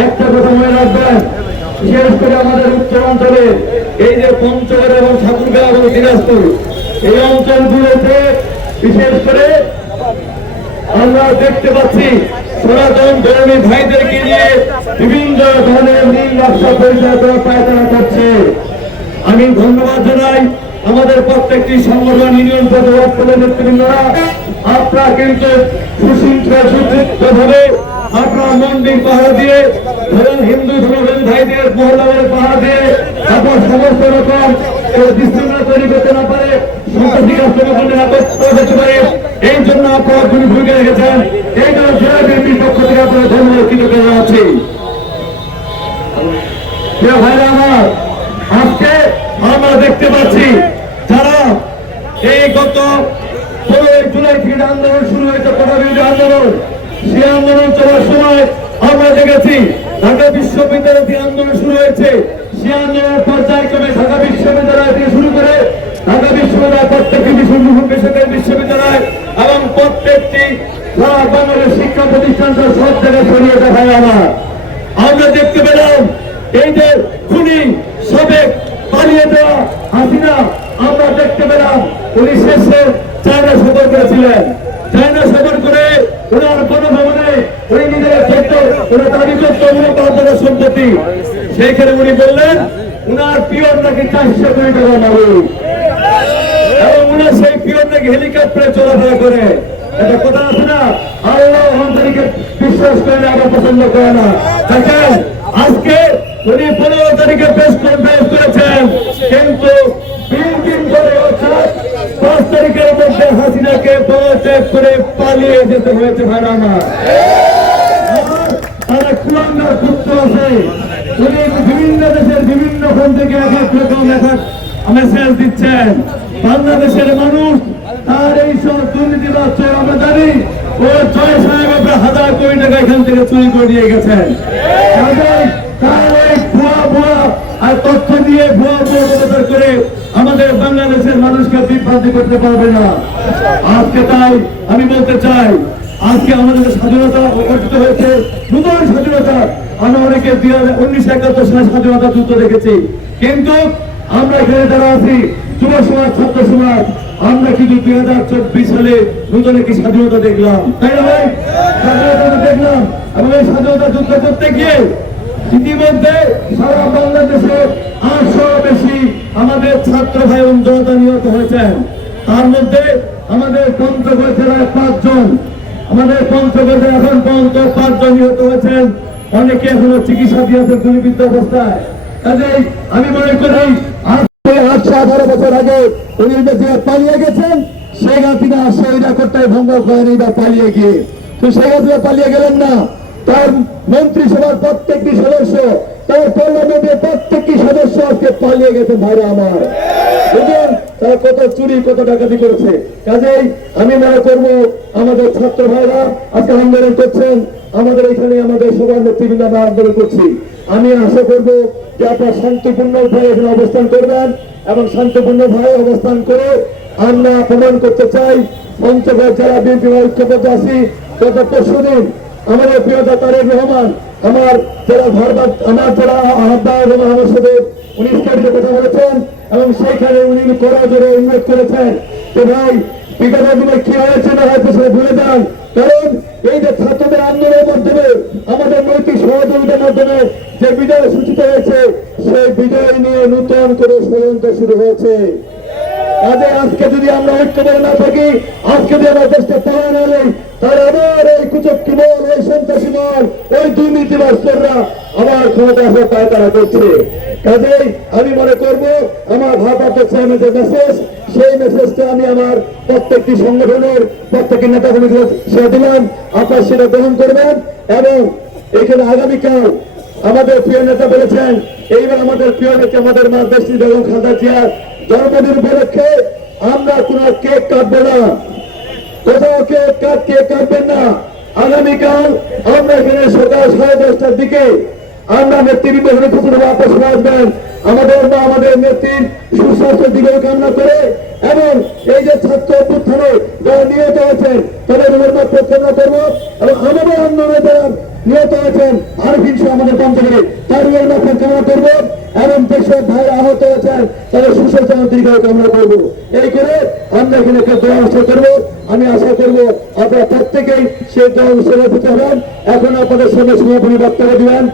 একটা কথা মনে রাখবেন, বিশেষ করে আমাদের উত্তরাঞ্চলে এই যে পঞ্চগড় এবং ঠাকুরগাঁও এবং দিনাজপুর এই অঞ্চলগুলোতে বিশেষ করে আমরা দেখতে পাচ্ছি সনাতন ধর্মী ভাইদেরকে নিয়ে বিভিন্ন ধরনের নীল নকশা পরিচয় করার পায়তারা করছে। আমি ধন্যবাদ জানাই আমাদের প্রত্যেকটি সংগঠন ইউনিয়ন পরিষদের নেতৃবৃন্দরা। আপনারা কিন্তু সুশৃঙ্খল সুচিত্রভাবে আপনার মন্দির পাহারা দিয়ে ধরেন হিন্দু ধর্মের ভাইদের মহল্লাদের পাহারা দিয়ে আপনার সমস্ত রকম বিশৃঙ্খলা তৈরি করতে না পারে, সন্ত্রাসী কার্যক্রমে হতে পারে, এই জন্য আপনারা গুলি ভূমিকা রেখেছেন। এই জন্য জেলা বিএনপির পক্ষ থেকে আপনারা ধন্যবাদ কৃতজ্ঞ জানাচ্ছি। প্রিয় ভাইরা আমার, আজকে আমরা দেখতে পাচ্ছি যারা এই গত 15 জুলাই থেকে আন্দোলন শুরু হয়েছে, কোটা বিরোধী আন্দোলন, সেই আন্দোলন চলার সময় আমরা দেখেছি ঢাকা বিশ্ববিদ্যালয় থেকে আন্দোলন শুরু হয়েছে। সেই আন্দোলনের পর্যায়ক্রমে ঢাকা বিশ্ববিদ্যালয় থেকে শুরু করে ঢাকা বিশ্ববিদ্যালয় প্রত্যেকটি বেসরকারি বিশ্ববিদ্যালয় এবং প্রত্যেকটি সারা বাংলাদেশ শিক্ষা প্রতিষ্ঠান সব জায়গায় ছড়িয়ে দেখায় আমার। আমরা দেখতে পেলাম এই যে খুনি সাবেক পালিয়ে দেওয়া হাসিনা, আমরা দেখতে পেলাম উনি শেষে চায়না সফর করেছিলেন। চায়না সফর করে ওনার গণভবনে উনি নিজের ক্ষেত্রে ওনার দাবি করতে উনি সম্পত্তি, সেইখানে উনি বললেন উনার পিয়ন নাকি 400 কোটি টাকা মালিক এবং উনার সেই পিয়ন নাকি হেলিকপ্টারে চলাফেরা করে। একটা কথা আছে না, আল্লাহ অন্তরীকে বিশ্বাস করে না, আবার পছন্দ করে না। দেখেন আজকে উনি 15 তারিখে প্রেস কনফারেন্স করেছেন, কিন্তু 3 দিন পরে অর্থাৎ 5 তারিখের মধ্যে হাসিনাকে পদত্যাগ করে পালিয়ে যেতে হয়েছে। ভাইরা আমার, তারা কুলাঙ্গার পুত্র আছে, উনি বিভিন্ন দেশের বিভিন্ন ফোন থেকে এক এক রকম এক এক মেসেজ দিচ্ছেন। বাংলাদেশের মানুষ তার এই সব দুর্নীতিবাদ চোর আমরা জানি, ও 6 সাহেব আপনার 1000 কোটি টাকা এখান থেকে চুরি করে নিয়ে গেছেন। আর তথ্য দিয়ে ভুয়া প্রচার করে আমাদের বাংলাদেশের মানুষকে বিভ্রান্তি করতে পারবে না। আজকে তাই আমি বলতে চাই, আজকে আমাদের স্বাধীনতা অর্জিত হয়েছে, নতুন স্বাধীনতা। আমরা অনেকে 1971 সালে স্বাধীনতা যুদ্ধ দেখেছি, কিন্তু আমরা এখানে যারা আছি যুব সমাজ, ছাত্র সমাজ, আমরা কিন্তু 2024 সালে নতুন একটি স্বাধীনতা দেখলাম, তাই না ভাই? স্বাধীনতা দেখলাম এবং এই স্বাধীনতা যুদ্ধ করতে গিয়ে ইতিমধ্যে সারা বাংলাদেশে 800 বেশি আমাদের ছাত্র ভাই এবং জনতা নিহত হয়েছেন। তার মধ্যে আমাদের পঞ্চগড় জেলায় 5 জন, আমাদের পঞ্চগড়ে এখন পর্যন্ত 5 জন নিহত হয়েছেন। অনেকে এখনো চিকিৎসা দিয়েছেন গুলিবিদ্ধ অবস্থায়। কাজেই আমি মনে করি 18 বছর আগে উনি যে পালিয়ে গেছেন, শেখ হাসিনা সেই রেকর্ডটাই ভঙ্গ করেন বা পালিয়ে গিয়ে। তো শেখ হাসিনা পালিয়ে গেলেন না, তার মন্ত্রিসভার প্রত্যেকটি সদস্য, তার পার্লামেন্টের প্রত্যেকটি সদস্য আজকে পালিয়ে গেছে। ভাইরা আমার, বুঝুন তারা কত চুরি কত ডাকাতি করেছে। কাজেই আমি মনে করবো আমাদের ছাত্র ভাইরা আজকে আন্দোলন করছেন, আমাদের এখানে আমাদের সবার নেতৃবৃন্দ আমরা আন্দোলন করছি। আমি আশা করবো যে আপনারা শান্তিপূর্ণ ভাবে এখানে অবস্থান করবেন এবং শান্তিপূর্ণ ভাবে অবস্থান করে আমরা প্রমাণ করতে চাই পঞ্চগড় জেলা বিএনপি ঐক্যবদ্ধ আছি। গত 20 দিন আমাদের প্রিয় তারেক রহমান আমার জেলা আহ্বায়ক এবং আমার সাথে উনি স্টেজে কথা বলেছেন এবং সেইখানে উনি কড়া জোরে উল্লেখ করেছেন যে ভাই বিগত দিনে কি হয়েছে না হয়তো সেটা ভুলে যান, কারণ এই যে ছাত্রদের আন্দোলনের মাধ্যমে আমাদের নৈতিক সহযোগিতার মাধ্যমে যে বিজয় সূচিত হয়েছে, সেই বিজয় নিয়ে নতুন করে ষড়যন্ত্র শুরু হয়েছে। কাজে আজকে যদি আমরা ঐক্যবদ্ধ না থাকি, আজকে যদি আমরা দেশটা পাওয়া না নেই, তাহলে আবার ওই কুচক্রী বল, ওই সন্ত্রাসী বল, ওই দুর্নীতিবাজরা আবার ক্ষমতা আসার পায়তারা করছে। কাজেই আমি মনে করবো আমার ভারপ্রাপ্ত চেয়ারম্যানের মেসেজ, সেই মেসেজটা আমি আমার প্রত্যেকটি সংগঠনের প্রত্যেকটি নেতা কর্মীদের সেটা দিলাম, আপনারা সেটা গ্রহণ করবেন। এবং এখানে আগামীকাল আমাদের প্রিয় নেতা বলেছেন, এইবার আমাদের প্রিয় নেতা আমাদের মা দেশটি বেগম খালেদা জিয়ার জন্মদিন উপলক্ষে আমরা কোন কেক কাটবো না, কোথাও কেক কাটবেন না। আগামীকাল আমরা এখানে সকাল 10:30টার দিকে আমরা নেতৃবৃন্দ আপনার আসবেন, আমাদের নেত্রীর সুস্বাস্থ্যের দিকে কামনা করে এবং এই যে ছাত্র অভ্যুত্থানে যারা নিহত হয়েছেন তাদের প্রত্যাখ্যান করবো এবং আমাদের আন্দোলনে যারা নিহত হয়েছেন আরফিন আমাদের বন্ধ করে তার মাথা কামনা করবো এবং দেশের ভাই আহত হয়েছেন তাদের সুস্বাস্থ্য দীর্ঘায়ু কামনা করবো। এই করে আমরা এখানে একটা দোয়া অনুষ্ঠান করবো। আমি আশা করবো আপনারা প্রত্যেকেই সেই দোয়া অনুষ্ঠানে উপস্থিত হবেন। এখন আপনাদের সামনে সমাপনী বক্তব্য দিবেন।